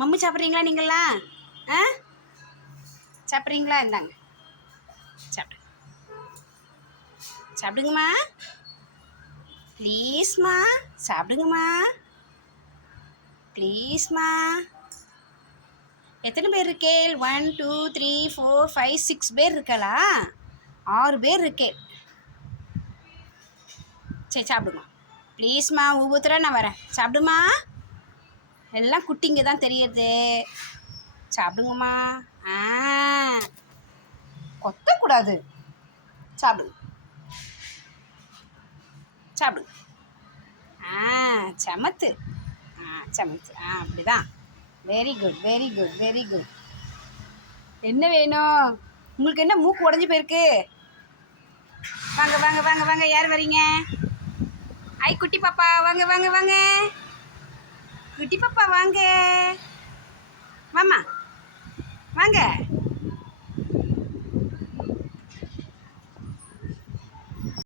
மம்மு சாப்பிட்றீங்களா நீங்களா ஆ? சாப்பிட்றீங்களா? இந்தாங்க. சாப்பிடு. சாப்பிடுங்கம்மா. ப்ளீஸ்மா. சாப்பிடுங்கம்மா. ப்ளீஸ்மா. எத்தனை பேர் இருக்கே? One two three four five six பேர் இருக்கலா? ஆறு பேர் இருக்கே. சரி சாப்பிடுமா ப்ளீஸ்மா ஒவ்வொருத்தராக நான் வரேன். சாப்பிடுமா? எல்லாம் குட்டிங்க தான் தெரியுது சாப்பிடுங்கம்மா. ஆ. கொத்தக்கூடாது. சாப்பிடுங்க சாப்பிடுங்க ஆ சமத்து. ஆ சமத்து. ஆ அப்படிதான். Very good very good very good என்ன வேணும்? உங்களுக்கு என்ன மூக்கு உடஞ்சி போயிருக்கு? வாங்க வாங்க வாங்க வாங்க. யார் வரீங்க? ஐ குட்டி பாப்பா. வாங்க வாங்க வாங்க. குட்டி பாப்பா வாங்க. வாம்மா வாங்க.